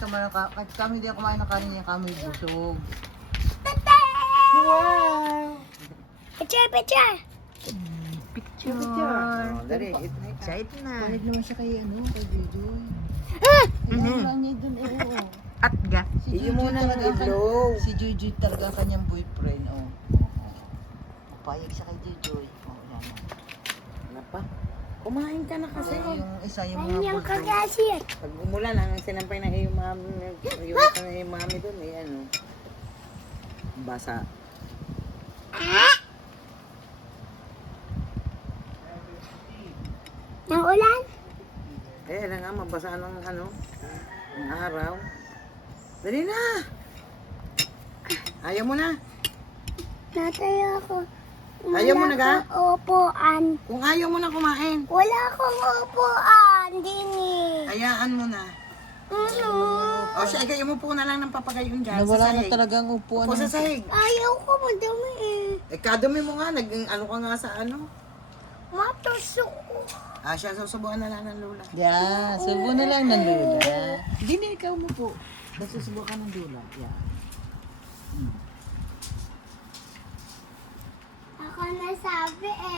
kahit kami hindi kumain ng kanin niya, kami busog. Wow! Picture, picture! Picture. Oh, dali, eat na. Excited na. Panig naman siya kay Jojoy. Mhm. Lang niya dun eh. At ga. Si Iyo Jojoy muna talaga ng i-blow. Si Jojoy talaga ang kanyang boyfriend. Oh. Papayag siya kay Jojoy. Oh, yan. Ano pa? Kumain ka na kasi. Yung isa yung mga Kanyang bulldog. kagasir. Pag umulan, ang sinampay ng iyong mami, yung mami doon, eh, ano, basa. Nang ulan? Eh, alam nga, mabasa ng ano, ng araw. Dali na! Ayaw mo na. Natayo ako. Ayaw mo na ga? Upuan. Kung ayaw mo na kumain, Wala akong upuan, Dini. hayaan mo na. O siya, agayin mo po na lang ng papagayon dyan Nawala sa na sahig. talagang upuan. Upo sa sahig. Ayaw ko, madami eh. Eh, kadumi mo nga, ano ka nga sa ano. Matusok ko. Ah, siya, susubukan na lang ng lula. Yeah, subo na lang ng lula. Hindi na ikaw mo po. Basta subo ka ng lula. Yeah. Ako nasabi eh.